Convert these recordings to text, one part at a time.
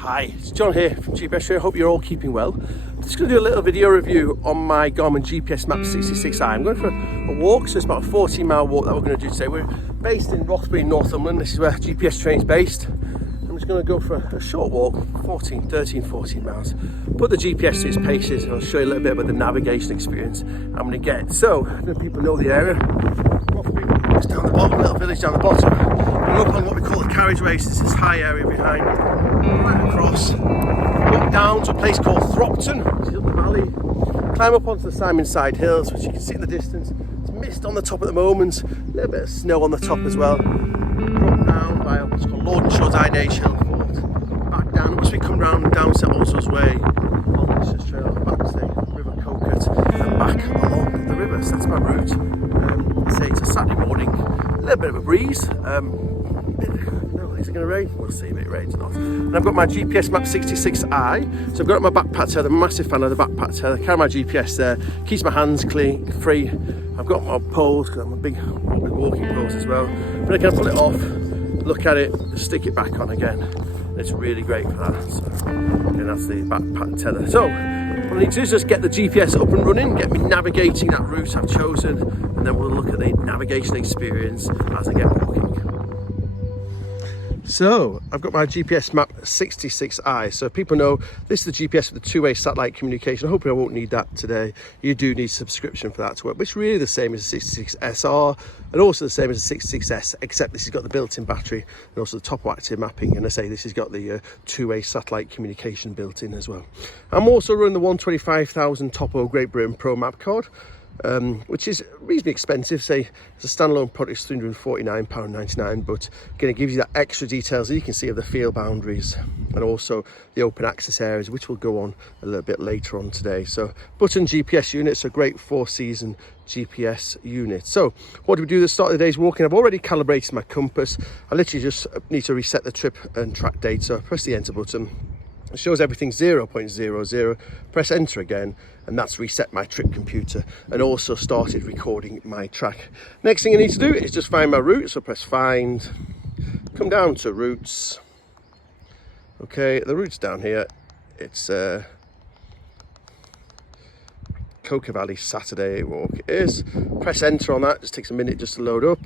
Hi, it's John here from GPS. I hope you're all keeping well. I'm just going to do a little video review on my Garmin GPSMAP66i. I'm going for a walk, so it's about a 14-mile walk that we're going to do today. We're based in Rothbury, Northumberland. This is where GPS Training's based. I'm just going to go for a short walk, 13, 14 miles. Put the GPS to its paces and I'll show you a little bit about the navigation experience I'm going to get. So, I don't know if people know the area. Rothbury is down the bottom, little village down the bottom. We're up on what we call the carriageways. This is high area behind. Right across, walk down to a place called Thropton, which is up the valley. Climb up onto the Simonside hills, which you can see in the distance. It's mist on the top at the moment, a little bit of snow on the top as well. Drop down by what's called Ordnance Hill Fort. Back down, once we come round down St Oswald's Way, on this trail, back to the River Coquet, and back along the river. So that's my route. Say it's a Saturday morning, a little bit of a breeze. Is it going to rain? We'll see if it rains or not. And I've got my GPSMAP66i. So I've got it in my backpack tether. I'm a massive fan of the backpack tether. I carry my GPS there. Keeps my hands clean, free. I've got my poles because I'm a big walking poles as well. But I can pull it off, look at it, stick it back on again. And it's really great for that. So again, that's the backpack tether. So what I need to do is just get the GPS up and running, get me navigating that route I've chosen, and then we'll look at the navigation experience as I get walking. So I've got my GPSMAP66i. So people know this is the GPS with the two-way satellite communication. Hopefully I won't need that today. You do need a subscription for that to work, but it's really the same as the 66SR and also the same as the 66S, except this has got the built-in battery and also the topo active mapping. And I say this has got the two-way satellite communication built in as well. I'm also running the 125,000 Topo Great Britain Pro Map card. Which is reasonably expensive. Say it's a standalone product, it's £349.99, but again it gives you that extra details that you can see of the field boundaries and also the open access areas, which will go on a little bit later on today. So button GPS units are great 4-season GPS units. So what do we do at the start of the day's walking? I've already calibrated my compass. I literally just need to reset the trip and track data. Press the enter button. It shows everything 0.00, press enter again, and that's reset my trip computer and also started recording my track. Next thing I need to do is just find my route, so press find, come down to routes. Okay, the route's down here. It's Coca Valley Saturday walk it is. Press enter on that, just takes a minute just to load up.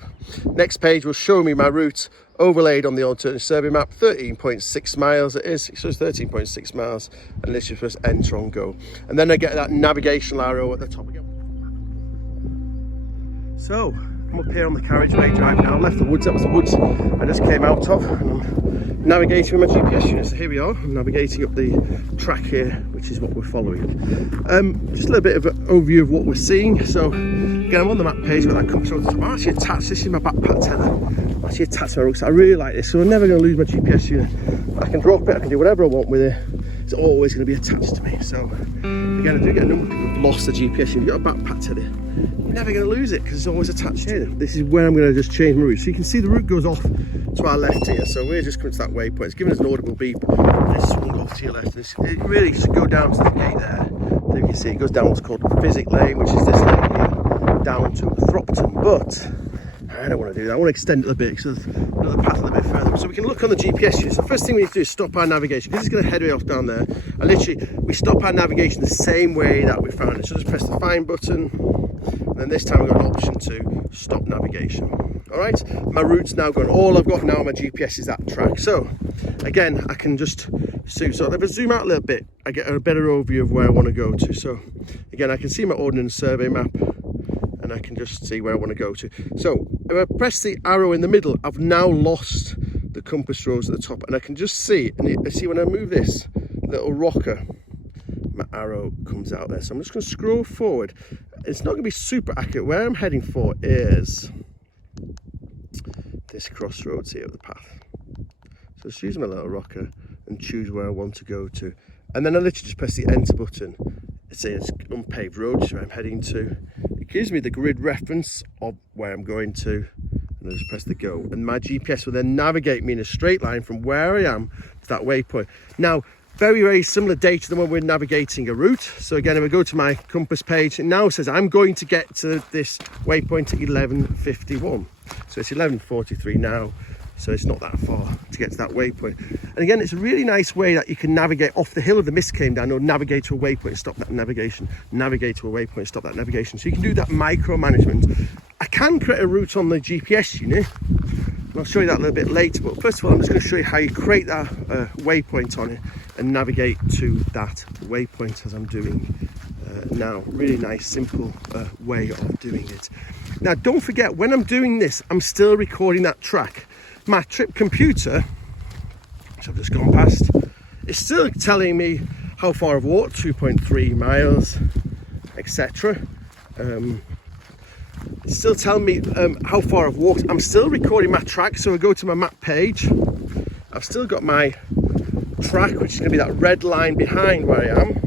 Next page will show me my route overlaid on the alternate survey map. 13.6 miles it is. It shows 13.6 miles, and let's just press enter on go. And then I get that navigational arrow at the top again. So I'm up here on the carriageway drive now. I left the woods, that was the woods I just came out of, and I'm navigating with my GPS unit. So here we are, I'm navigating up the track here, which is what we're following. Just a little bit of an overview of what we're seeing. So again, I'm on the map page, got that compass on the top. I'm actually attached, this is my backpack tether. I'm actually attached to my rucksack. I really like this, so I'm never going to lose my GPS unit. I can drop it, I can do whatever I want with it. It's always going to be attached to me. So again, I do get a number of people who've lost the GPS unit. You've got a backpack tether, you're never going to lose it because it's always attached here. This is where I'm going to just change my route. So you can see the route goes off to our left here. So we're just coming to that waypoint. It's giving us an audible beep. It's swung off to your left. It really should go down to the gate there. There you can see it goes down what's called Physic Lane, which is this lane here, down to Thropton. But I don't want to do that. I want to extend it a bit, so there's another path a little bit further. So we can look on the GPS unit. So the first thing we need to do is stop our navigation, because it's going to head way off down there. And literally, we stop our navigation the same way that we found it. So just press the find button, and then this time we've got an option to stop navigation. All right, my route's now gone. All I've got now on my GPS is that track. So again, I can just zoom. So if I zoom out a little bit, I get a better overview of where I want to go to. So again, I can see my Ordnance survey map, and I can just see where I want to go to. So if I press the arrow in the middle, I've now lost the compass rose at the top, and I can just see, and I see when I move this little rocker, my arrow comes out there. So I'm just going to scroll forward. It's not going to be super accurate. Where I'm heading for is this crossroads here of the path. So just use my little rocker and choose where I want to go to. And then I literally just press the enter button. It's saying it's unpaved road, which is where I'm heading to. It gives me the grid reference of where I'm going to, and I just press the go. And my GPS will then navigate me in a straight line from where I am to that waypoint. Now, very, very similar data than when we're navigating a route. So again, if I go to my compass page, it now says I'm going to get to this waypoint at 11:51. So it's 11:43 now. so it's not that far to get to that waypoint. And again, it's a really nice way that you can navigate off the hill if the mist came down, or navigate to a waypoint, stop that navigation, navigate to a waypoint, stop that navigation. So you can do that micromanagement. I can create a route on the GPS unit, and I'll show you that a little bit later, but first of all I'm just going to show you how you create that waypoint on it and navigate to that waypoint, as I'm doing now. Really nice, simple way of doing it. Now don't forget, when I'm doing this, I'm still recording that track. My trip computer, which I've just gone past, is still telling me how far I've walked, 2.3 miles, etc. It's still telling me how far I've walked. I'm still recording my track, so I go to my map page. I've still got my track, which is going to be that red line behind where I am.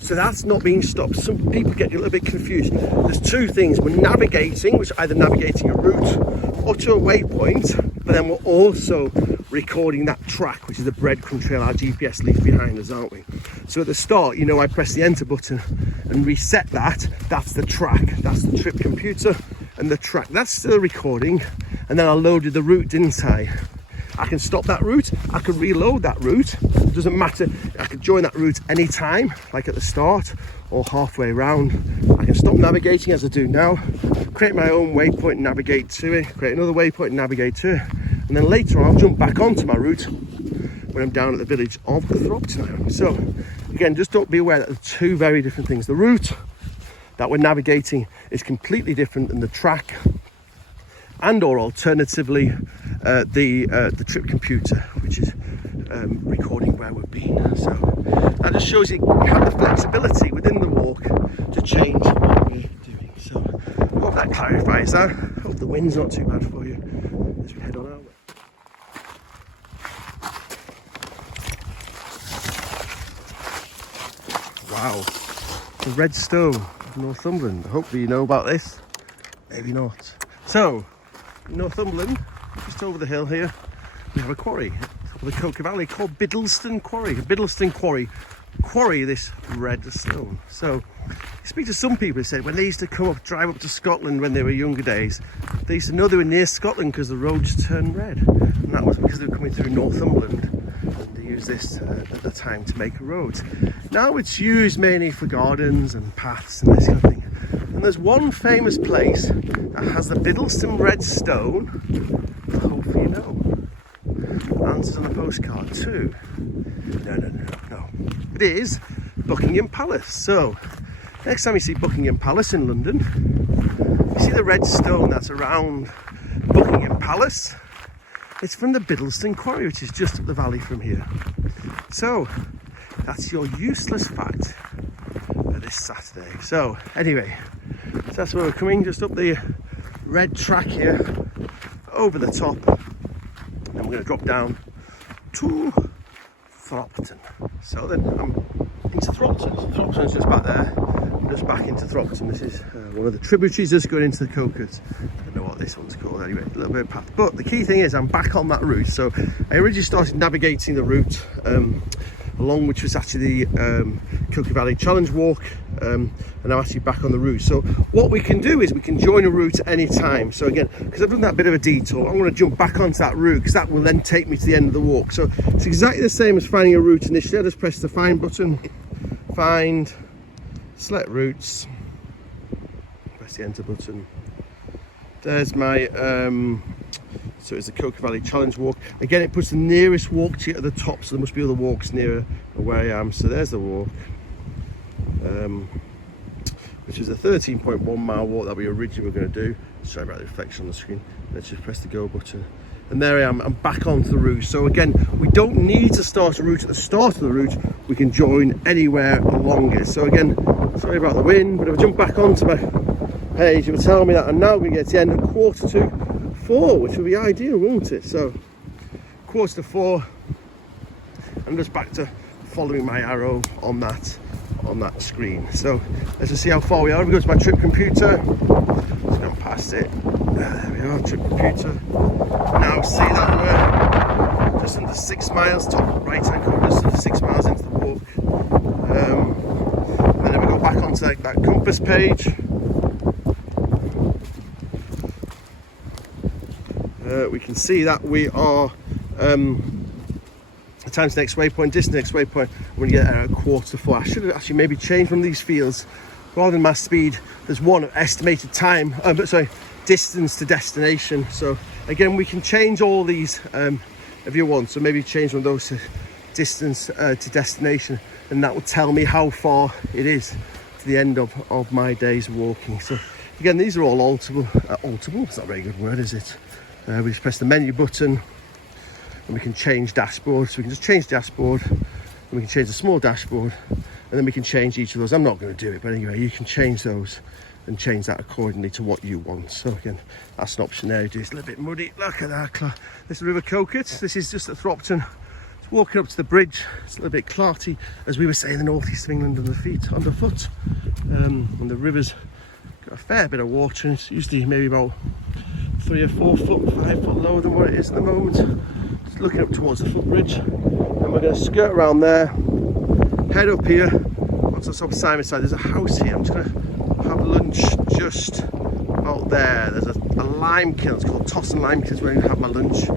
So that's not being stopped. Some people get a little bit confused. There's two things. We're navigating, which is either navigating a route or to a waypoint, but then we're also recording that track, which is the breadcrumb trail our GPS leaves behind us, aren't we? So at the start, you know, I press the enter button and reset that. That's the track. That's the trip computer and the track. That's still recording. And then I loaded the route, didn't I? I can stop that route, I can reload that route, it doesn't matter. I can join that route anytime, like at the start or halfway around. I can stop navigating as I do now, create my own waypoint and navigate to it, create another waypoint and navigate to it, and then later on I'll jump back onto my route when I'm down at the village of Thropton. So again, just don't be aware that they're two very different things. The route that we're navigating is completely different than the track, and or alternatively the trip computer, which is recording where we've been. So that just shows you have the flexibility within the walk to change what we're doing. So I hope that clarifies that. I hope the wind's not too bad for you as we head on our way. Wow, the red stone of Northumberland. Hopefully you know about this, maybe not. So Northumberland, just over the hill here, we have a quarry of the Coca Valley called Biddlestone Quarry. Biddlestone Quarry this red stone. So you speak to some people who said when they used to drive up to Scotland when they were younger days, they used to know they were near Scotland because the roads turned red, and that was because they were coming through Northumberland, and they used this at the time to make a road. Now it's used mainly for gardens and paths and this kind of thing. And there's one famous place that has the Biddlestone red stone. Hopefully you know. Answers on the postcard too. No. It is Buckingham Palace. So next time you see Buckingham Palace in London, you see the red stone that's around Buckingham Palace. It's from the Biddlestone Quarry, which is just up the valley from here. So that's your useless fact for this Saturday. So anyway, so that's where we're coming, just up the red track here, over the top, and we're going to drop down to Thropton. So then I'm into Thropton. So Thropton's just back there. I'm just back into Thropton. This is one of the tributaries just going into the Cocos. I don't know what this one's called anyway, a little bit of path. But the key thing is I'm back on that route. So I originally started navigating the route along, which was actually the Coca Valley Challenge Walk, and I'm actually back on the route. So what we can do is we can join a route at any time. So again, because I've done that bit of a detour, I'm going to jump back onto that route because that will then take me to the end of the walk. So it's exactly the same as finding a route initially. I just press the find button, find, select routes, press the enter button. There's my so it's the Coca Valley Challenge Walk. Again, it puts the nearest walk to you at the top, so there must be other walks nearer where I am. So there's the walk, which is a 13.1 mile walk that we originally were going to do. Sorry about the reflection on the screen. Let's just press the go button. And there I am, I'm back onto the route. So again, we don't need to start a route at the start of the route. We can join anywhere along it. So again, sorry about the wind, but if I jump back onto my page, it will tell me that I'm now going to get to the end at 3:45, which will be ideal, won't it? So 3:45, I'm just back to following my arrow on that screen. So let's just see how far we are. We go to my trip computer. Just gone past it. There we are, trip computer. Now see that we're just under 6 miles, top right hand corner, just under 6 miles into the walk. And then we go back onto that compass page. we can see that we are the time to next waypoint, distance next waypoint. I'm going to get a 4:45. I should have actually maybe changed from these fields rather than my speed. There's one estimated time, distance to destination. So again, we can change all these if you want. So maybe change one of those to distance to destination, and that will tell me how far it is to the end of my day's walking. So again, these are all alterable. It's not a very good word, is it? We just press the menu button and we can change dashboard. So we can just change dashboard, and we can change the small dashboard, and then we can change each of those. I'm not going to do it, but anyway, you can change those and change that accordingly to what you want. So again, that's an option there. It's a little bit muddy. Look at that. This is River Coquet. This is just at Thropton. It's walking up to the bridge. It's a little bit clarty, as we were saying, the northeast of England underfoot. And the river's got a fair bit of water, and it's usually maybe about 3 or 4 foot, 5 foot lower than what it is at the moment. Just looking up towards the footbridge, and we're going to skirt around there, head up here onto the top of Simonside. There's a house here. I'm just going to have lunch just out there. There's a lime kiln. It's called Toss and Lime Kiln. It's where I'm going to have my lunch,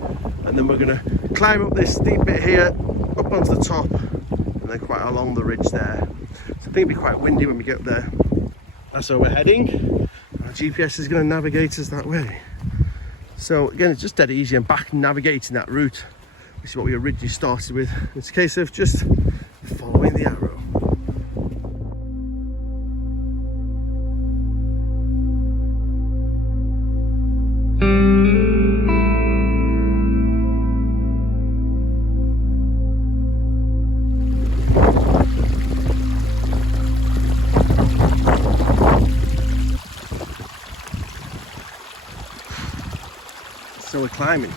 and then we're going to climb up this steep bit here, up onto the top, and then quite along the ridge there. So I think it'll be quite windy when we get up there. That's where we're heading. Our GPS is going to navigate us that way. So again, it's just dead easy. I'm back navigating that route, which is what we originally started with. It's a case of just following the arrow. So we're climbing.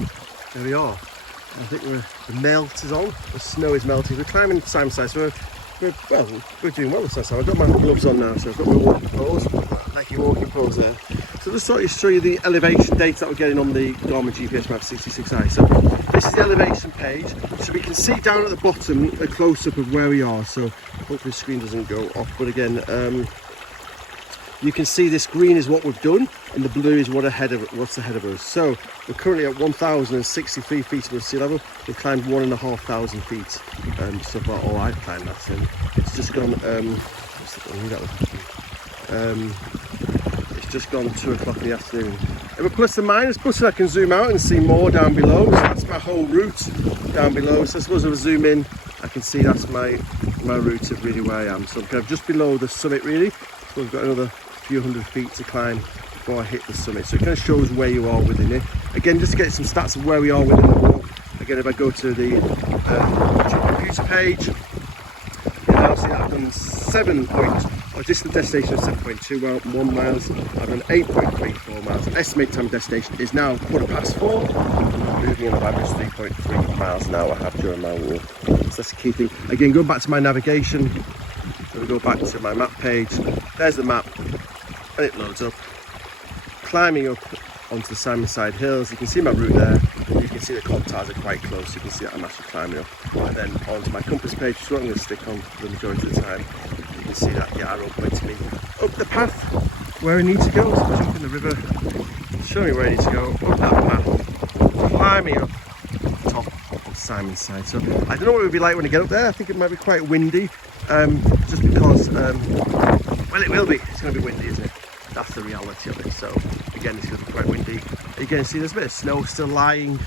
There we are. I think the melt is on. The snow is melting. We're climbing Simonside. So we're doing well with Simonside. I've got my gloves on now, so I've got my walking poles, leggy walking poles there. So just thought I'd show you the elevation data that we're getting on the Garmin GPSMAP66i. So this is the elevation page. So we can see down at the bottom a close-up of where we are. So hopefully the screen doesn't go off. But again, you can see this green is what we've done, and the blue is what's ahead of us. So we're currently at 1,063 feet above sea level. We've climbed 1,500 feet so far. Oh, I've climbed that. And it's just gone. It's just gone 2 o'clock in the afternoon. If we plus the minus button, I can zoom out and see more down below. So that's my whole route down below. So I suppose if I zoom in, I can see that's my route of really where I am. So I'm kind of just below the summit, really. So we've got another few hundred feet to climb before I hit the summit. So it kind of shows where you are within it. Again, just to get some stats of where we are within the walk. Again, if I go to the computer page, you can now see that I've done distant destination of 7.21 miles. I've done 8.34 miles. Estimated time of destination is now 4:15. Moving on average 3.3 miles an hour I have during my walk. So that's the key thing. Again, going back to my navigation, so we go back to my map page. There's the map, and it loads up. Climbing up onto the Simonside hills, you can see my route there. You can see the contacts are quite close. You can see that I'm actually climbing up. And then onto my compass page, which is what I'm going to stick on for the majority of the time. You can see that the arrow pointing me up the path where I need to go. So jump in the river, show me where I need to go, up that path, climbing up the top of Simonside. So I don't know what it would be like when I get up there. I think it might be quite windy. Just because, well, it will be. It's going to be windy, isn't it? That's the reality of it. So again, it's going to be quite windy. Again, see there's a bit of snow still lying.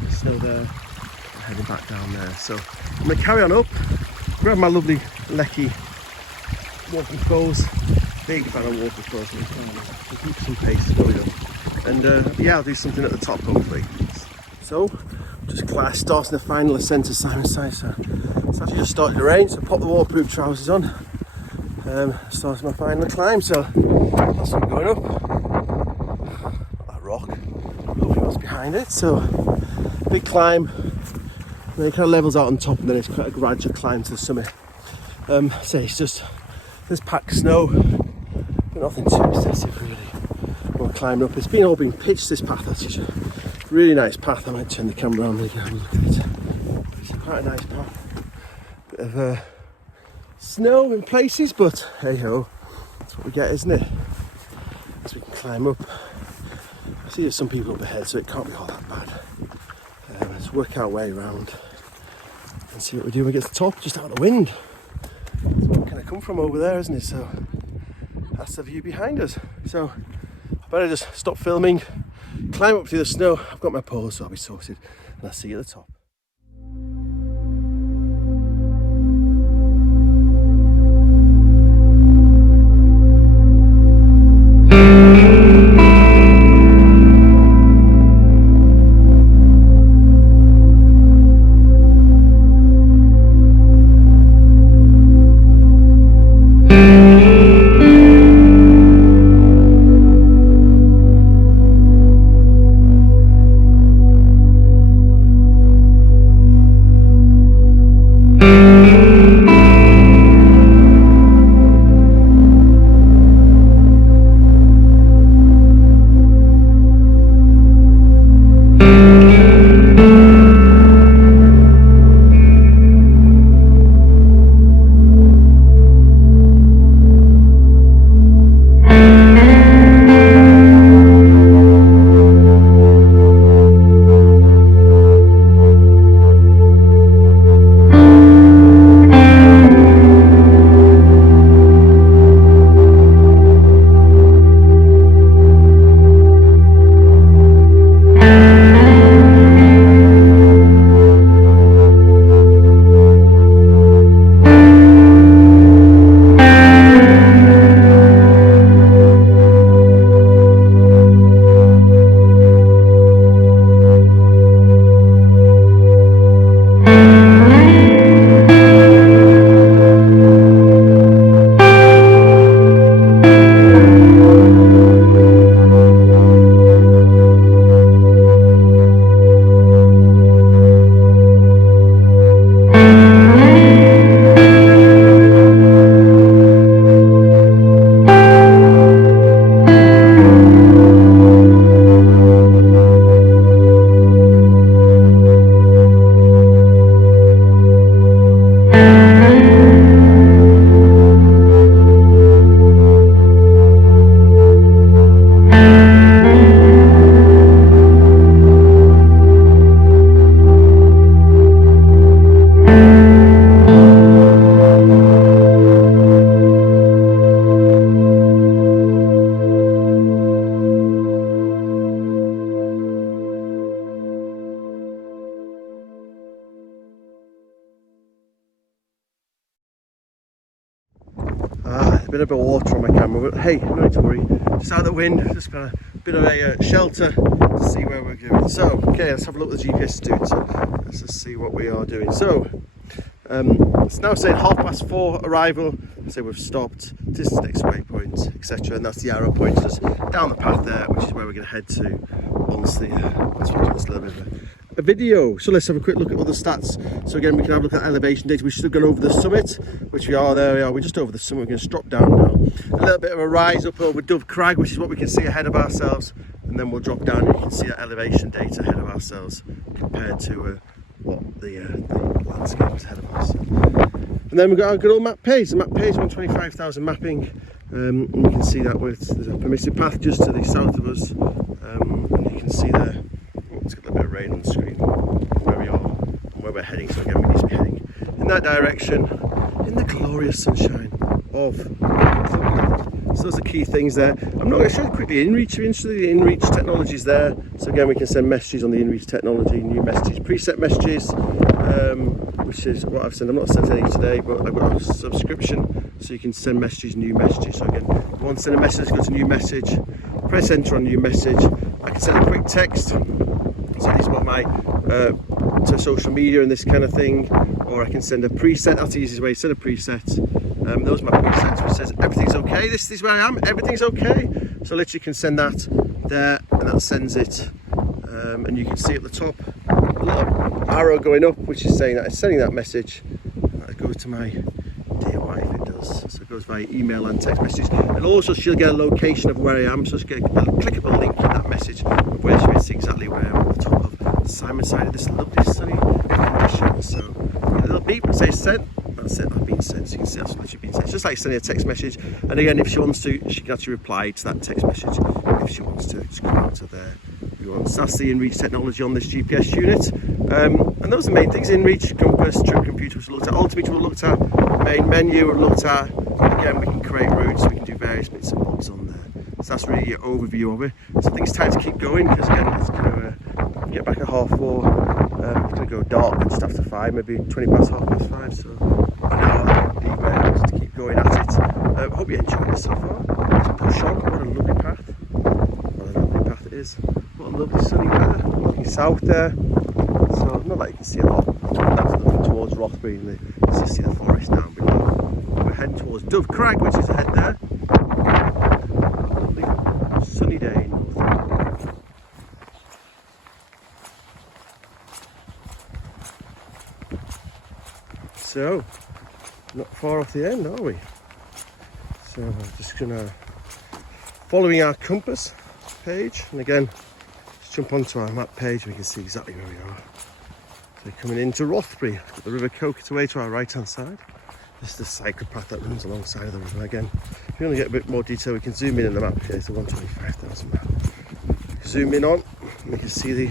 There's snow there. I'm heading back down there. So I'm going to carry on up. Grab my lovely Lecky walking poles. Big fan of walking poles. So keep some pace going up. And yeah, I'll do something at the top hopefully. So just starting the final ascent to Simonside. So it's actually just started to rain, so pop the waterproof trousers on. Starting my final climb, so that's what I'm going up. That rock, hopefully what's behind it. So big climb, and then it kind of levels out on top, and then it's quite a gradual climb to the summit. So it's just there's packed snow, but nothing too excessive really. We're climbing up. It's all been pitched, this path. That's a really nice path. I might turn the camera around and have a look at it. It's quite a nice path. Bit of snow in places, but hey ho, that's what we get, isn't it? As we can climb up. see there's some people up ahead, so it can't be all that bad. Let's work our way around and see what we do when we get to the top, just out of the wind. Where can I come from over there, isn't it? So that's the view behind us. So I better just stop filming, climb up through the snow. I've got my pole, so I'll be sorted, and I'll see you at the top. A bit of water on my camera, but hey, no need to worry. Just out of the wind, just got a bit of a shelter to see where we're going. So, okay, let's have a look at the GPS is doing. So, let's just see what we are doing. So, it's now saying 4:30 arrival. So we've stopped. This is the next waypoint, etc. And that's the arrow points us down the path there, which is where we're going to head to once once we do this little bit of a video. So let's have a quick look at other stats. So again, we can have a look at elevation data. We should have gone over the summit, which we are. There we are. We're just over the summit. We're going to drop down now. A little bit of a rise up over Dove Crag, which is what we can see ahead of ourselves, and then we'll drop down and you can see that elevation data ahead of ourselves compared to what the landscape is ahead of us. And then we've got our good old map page. The map page 125,000 mapping. And you can see that there's a permitted path just to the south of us, and you can see there. It's got a little bit of rain on the screen where we are and where we're heading. So again, we need to be heading in that direction in the glorious sunshine of Northumberland. So those are key things there. I'm not going to show you quickly inReach. We're interested in the inReach technology is there. So again, we can send messages on the inReach technology, new messages, preset messages, which is what I've sent. I'm not sent any today, but I've got a subscription so you can send messages, new messages. So again, if you want to send a message, go to new message, press enter on new message. I can send a quick text. So this is what my to social media and this kind of thing, or I can send a preset. That's the easiest way. Send a preset. Those are my presets, which says everything's okay. This is where I am. Everything's okay. So literally, you can send that there, and that sends it. And you can see at the top a little arrow going up, which is saying that it's sending that message. That goes to my dear wife. It does. So it goes via email and text messages, and also she'll get a location of where I am. So just get a clickable link in that message of where she can see exactly where I am at the top of Simonside of this lovely sunny condition. So a little beep and say sent, and that's it, that's been sent. So you can see that's actually been sent. It's just like sending a text message. And again, if she wants to, she can actually reply to that text message if she wants to. Just come out to there. So that's the inReach technology on this GPS unit. And those are the main things: inReach, compass, trip computer, which we looked at, altimeter, we looked at, main menu, we looked at. Again, we can create routes, we can do various bits and bobs on there. So that's really your overview of it. So I think it's time to keep going, because again, it's going to get back at 4:30. It's going to go dark just after 5, maybe 20 past 5:30. So an hour just to keep going at it. Hope you enjoyed it so far. Let's push on. What a lovely path. What a lovely path it is. What a lovely sunny weather. Looking south there. So not like you can see a lot. That's looking towards Rothbury, and you can see the forest down below. We're heading towards Dove Crag, which is ahead there. Lovely sunny day in Northumberland. So, not far off the end, are we? So I'm just gonna, following our compass page, and again, just jump onto our map page and we can see exactly where we are. So we're coming into Rothbury, got the River Coquet away to our right hand side. This is the cycle path that runs alongside of the river. Again, if you want to get a bit more detail, we can zoom in the map here. It's a 125,000 map. Zoom in on, and you can see the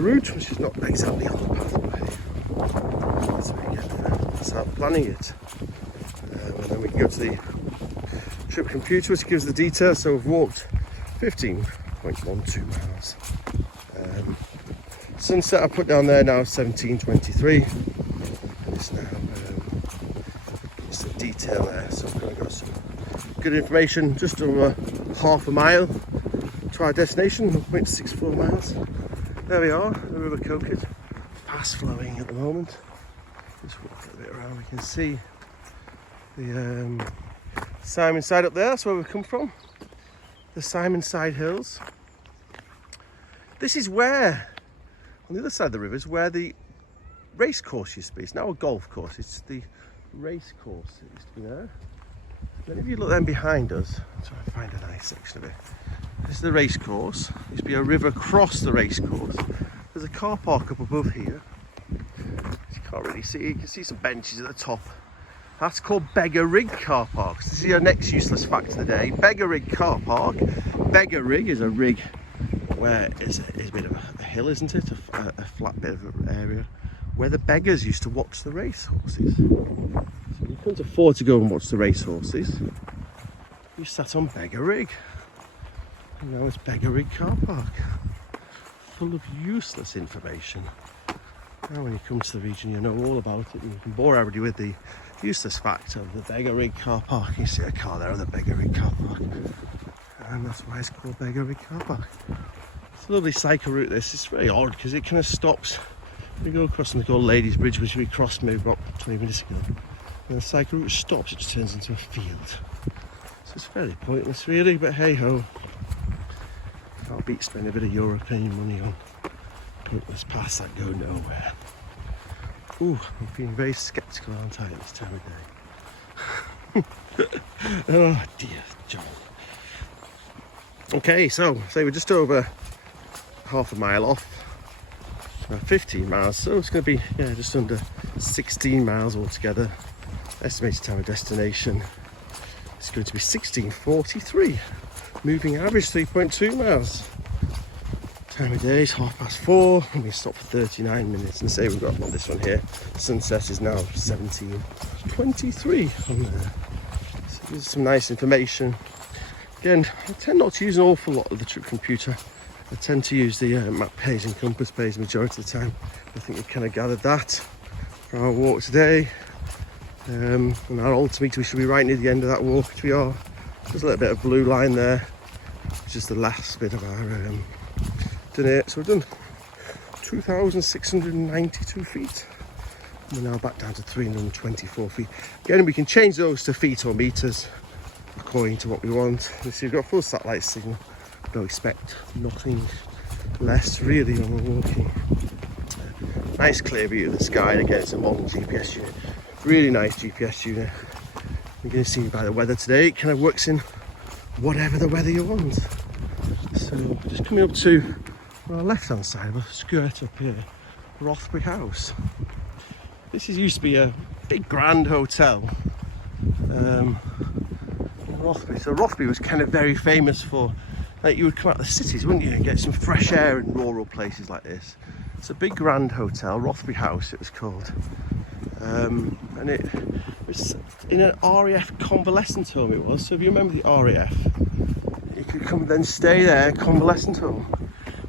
route, which is not exactly on the pathway. So we get there, start planning it. And then we can go to the trip computer, which gives the details. So we've walked 15.12 miles. Sunset I put down there now 17:23. It's now it's the detail there. So we're going to go some good information. Just over half a mile to our destination, 1.64 miles. There we are, the River Coquet, fast flowing at the moment. Just walk a bit around. We can see the Simonside up there. That's where we've come from. The Simonside Hills. This is where, on the other side of the river, is where the race course used to be. It's now a golf course. It's the race course that used to be there. Then if you look then behind us, I'll try and find a nice section of it. This is the race course. There used to be a river across the race course. There's a car park up above here. You can't really see. You can see some benches at the top. That's called Beggar Rigg car parks. This is your next useless fact of the day. Beggar Rigg car park. Beggar Rigg is a rig where it's a bit of a hill, isn't it? A flat bit of an area where the beggars used to watch the race horses. So you couldn't afford to go and watch the race horses. You sat on Beggar Rigg. And now it's Beggar Rigg car park. Full of useless information. Now when you come to the region, you know all about it. You can bore everybody with the useless fact of the Beggar Rigg car park. You see a car there on the Beggar Rigg car park. And that's why it's called Beggar Rigg car park. It's a lovely cycle route this. It's very odd because it kind of stops. We go across something called Ladies Bridge, which we crossed maybe about 20 minutes ago. And the cycle route stops, it just turns into a field. So it's fairly pointless really, but hey ho. Can't beat spending a bit of European money on pointless paths that go nowhere. Ooh, I'm feeling very sceptical, aren't I, at this time of day? Oh dear, John. Okay, so say we're just over half a mile off. 15 miles, so it's going to be just under 16 miles altogether. Estimated time of destination is going to be 16:43. Moving average 3.2 miles. Time of day is 4:30, and we stop for 39 minutes. And say we've got this one here. Sunset is now 17:23 on there. So there's some nice information. Again, I tend not to use an awful lot of the trip computer. I tend to use the map page and compass page majority of the time. I think you've kind of gathered that from our walk today. And our altimeter, we should be right near the end of that walk, which we are. There's a little bit of blue line there, which is the last bit of our done it. So we've done 2,692 feet. And we're now back down to 324 feet. Again, we can change those to feet or meters according to what we want. You see, we've got a full satellite signal. Don't expect nothing less really when we're walking. Nice clear view of the sky, and again it's a modern GPS unit. Really nice GPS unit. You're going to see by the weather today, it kind of works in whatever the weather you want. So just coming up to our left hand side of a skirt up here, Rothbury House. This used to be a big grand hotel in Rothbury. So Rothbury was kind of very famous for, like, you would come out of the cities, wouldn't you, and get some fresh air in rural places like this. It's a big grand hotel, Rothbury House it was called, and it was in an RAF convalescent home it was. So if you remember the RAF, you could come then stay there, convalescent home.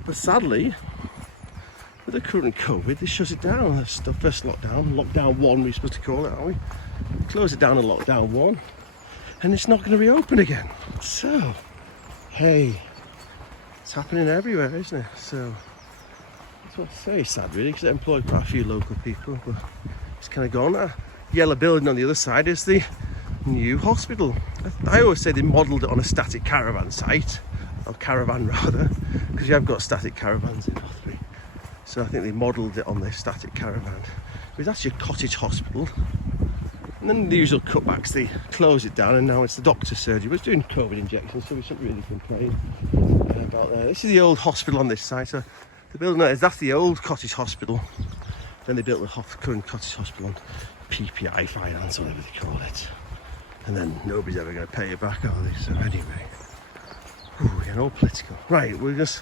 But sadly, with the current COVID, they shut it down. That's the first lockdown 1 we're supposed to call it, aren't we? Close it down in lockdown 1, and it's not going to reopen again. So, hey, it's happening everywhere, isn't it? So, that's what I say, sad really, because it employed quite a few local people, but it's kind of gone. That yellow building on the other side is the new hospital. I always say they modelled it on a static caravan site, or caravan rather, because you have got static caravans in Rothbury. So I think they modelled it on this static caravan. It was actually a cottage hospital. And then the usual cutbacks, they close it down, and now it's the doctor's surgery. But it's doing COVID injections, so we shouldn't really complain about that. This is the old hospital on this site. So the building there, that's the old cottage hospital. Then they built the current cottage hospital on PPI finance, whatever they call it. And then nobody's ever going to pay it back, are they? So anyway, we're getting all political. Right, we're just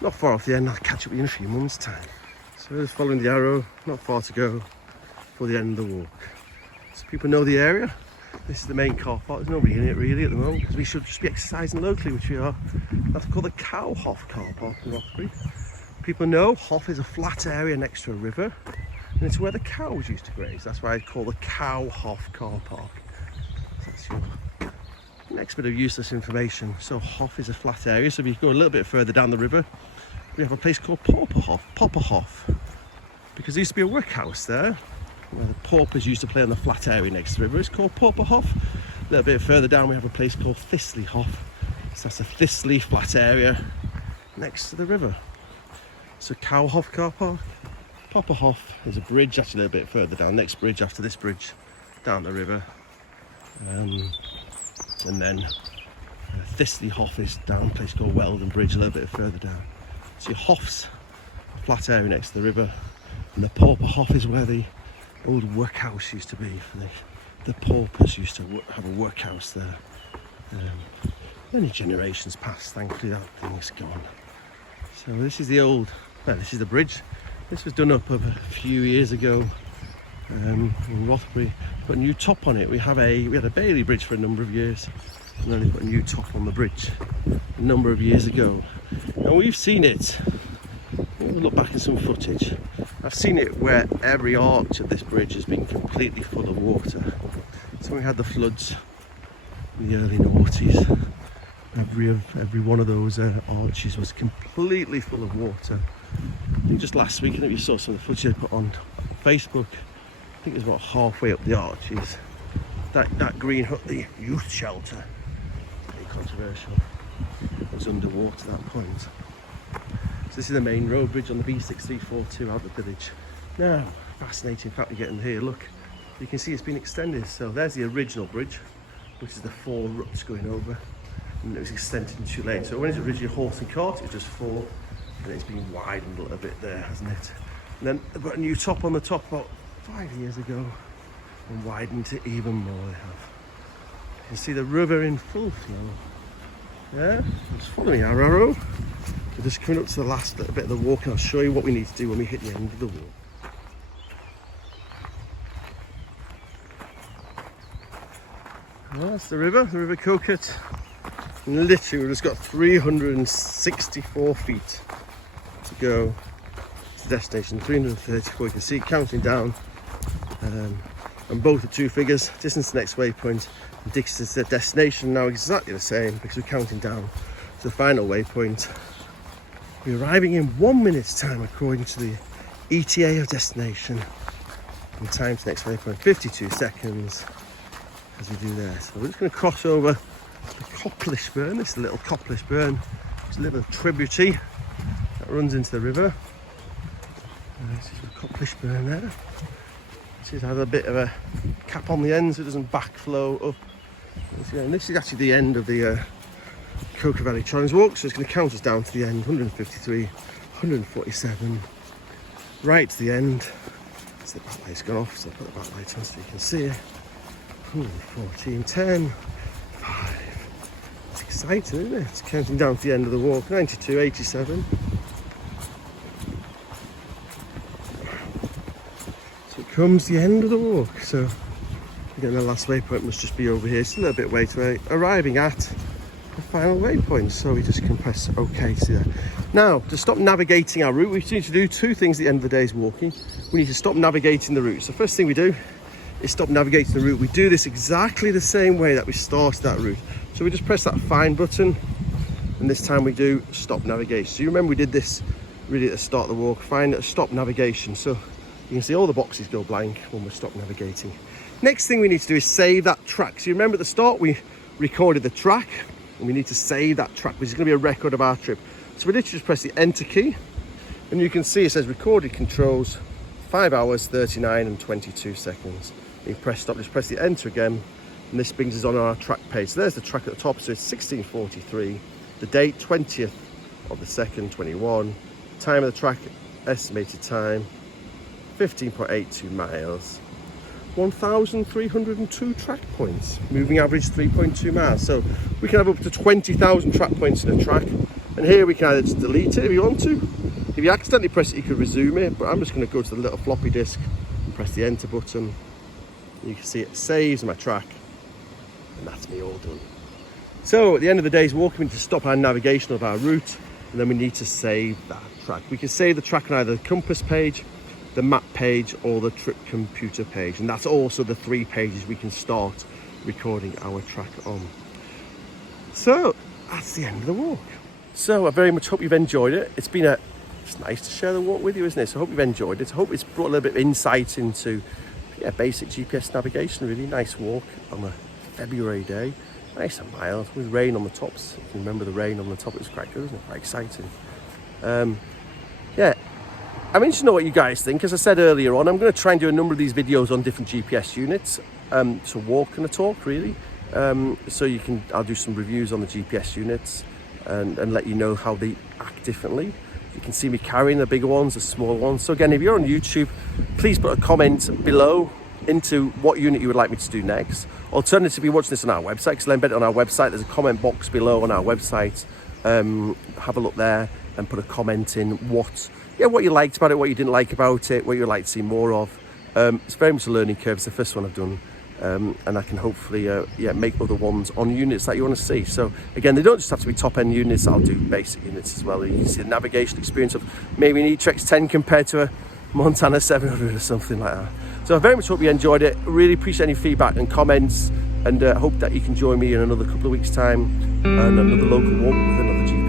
not far off the end. I'll catch up with you in a few months' time. So we're just following the arrow, not far to go for the end of the walk. So people know the area. This is the main car park. There's nobody in it really at the moment, because we should just be exercising locally, which we are. That's called the Cowhoff car park in Rothbury. People know Hoff is a flat area next to a river, and it's where the cows used to graze. That's why I call the Cowhoff car park. So that's your next bit of useless information. So Hoff is a flat area. So if you go a little bit further down the river, we have a place called Popperhoff, because there used to be a workhouse there where the paupers used to play on the flat area next to the river. It's called Popperhoff. A little bit further down we have a place called Thistleyhoff. So that's a Thistley flat area next to the river. So Cowhoff car park, Popperhoff is a bridge actually a little bit further down, next bridge after this bridge down the river, and then Thistleyhoff is down a place called Weldon Bridge a little bit further down. So your Hoff's a flat area next to the river, and the Popperhoff is where the old workhouse used to be. For the paupers used to have a workhouse there. Many generations passed, thankfully that thing's gone. So this is the old, well, this is the bridge. This was done up a few years ago in Rothbury. Put a new top on it. We had a Bailey bridge for a number of years, and then they put a new top on the bridge a number of years ago. And we've seen it. We'll look back at some footage. I've seen it where every arch of this bridge has been completely full of water. So we had the floods in the early noughties. Every one of those arches was completely full of water. I think just last week, I think you saw some of the footage I put on Facebook. I think it was about halfway up the arches. That green hut, the youth shelter, pretty controversial, it was underwater at that point. So this is the main road bridge on the B6342 out of the village. Now, fascinating fact we get in here, look, you can see it's been extended. So there's the original bridge, which is the 4 ruts going over, and it was extended in 2 lanes. So when it was originally horse and cart, it was just 4, and it's been widened a little bit there, hasn't it? And then they've got a new top on the top about 5 years ago, and widened it even more. They have. You can see the river in full flow. Yeah, I'm just following our arrow. We're just coming up to the last little bit of the walk, and I'll show you what we need to do when we hit the end of the walk. Well, that's the River Coquet. And literally, we've just got 364 feet to go to the destination. 334, you can see it counting down. And both are 2 figures. Distance to the next waypoint and distance to the destination now exactly the same, because we're counting down to the final waypoint. We're arriving in 1 minute's time according to the ETA of destination. And time to next waypoint, 52 seconds as we do there. So we're just going to cross over the Copplish Burn. This is a little Copplish Burn. It's a little tributary that runs into the river. This is the Copplish Burn there. This has a bit of a cap on the end so it doesn't backflow up. And this is actually the end of the Coca Valley Challenge Walk, so it's going to count us down to the end. 153, 147, right to the end. So the backlight's gone off, so I'll put the backlight on so you can see it. 14, 10, 5. It's exciting, isn't it? It's counting down to the end of the walk. 92, 87. So it comes the end of the walk. So again, the last waypoint must just be over here. It's a little bit away to arriving at the final waypoint. So we just can press OK. See that. Now, to stop navigating our route, we need to do two things at the end of the day's walking. We need to stop navigating the route. So first thing we do is stop navigating the route. We do this exactly the same way that we started that route. So we just press that find button, and this time we do stop navigation. So you remember we did this really at the start of the walk, find stop navigation. So you can see all the boxes go blank when we stop navigating. Next thing we need to do is save that track. So you remember at the start we recorded the track, and we need to save that track, which is going to be a record of our trip. So we literally just press the enter key, and you can see it says recorded controls 5 hours 39 and 22 seconds. You press stop, just press the enter again, and this brings us on our track page. So there's the track at the top, so it's 16:43, the date 20th of the 2nd, 21, time of the track, estimated time 15.82 miles, 1,302 track points, moving average 3.2 miles. So we can have up to 20,000 track points in a track, and here we can either just delete it if you want to. If you accidentally press it, you can resume it, but I'm just going to go to the little floppy disk and press the enter button. You can see it saves my track, and that's me all done. So at the end of the day's walk, we need to stop our navigation of our route, and then we need to save that track. We can save the track on either the compass page, the map page, or the trip computer page, and that's also the 3 pages we can start recording our track on. So that's the end of the walk. So I very much hope you've enjoyed it. It's nice to share the walk with you, isn't it? So I hope you've enjoyed it. I hope it's brought a little bit of insight into basic GPS navigation. Really nice walk on a February day, nice and mild with rain on the tops. If you remember the rain on the top, it was quite good, wasn't it? Quite exciting. Yeah, I'm interested to know what you guys think. As I said earlier on, I'm going to try and do a number of these videos on different GPS units, so walk and a talk really. So I'll do some reviews on the GPS units and let you know how they act differently. You can see me carrying the bigger ones, the smaller ones. So again, if you're on YouTube, please put a comment below into what unit you would like me to do next. Alternatively, you're watching this on our website, because I'll embed it on our website. There's a comment box below on our website. Have a look there and put a comment in what you liked about it, what you didn't like about it, what you'd like to see more of. It's very much a learning curve. It's the first one I've done. And I can hopefully make other ones on units that you want to see. So again, they don't just have to be top-end units. I'll do basic units as well. You can see the navigation experience of maybe an eTrex 10 compared to a Montana 700 or something like that. So I very much hope you enjoyed it. Really appreciate any feedback and comments, and hope that you can join me in another couple of weeks' time and another local walk with another GPS.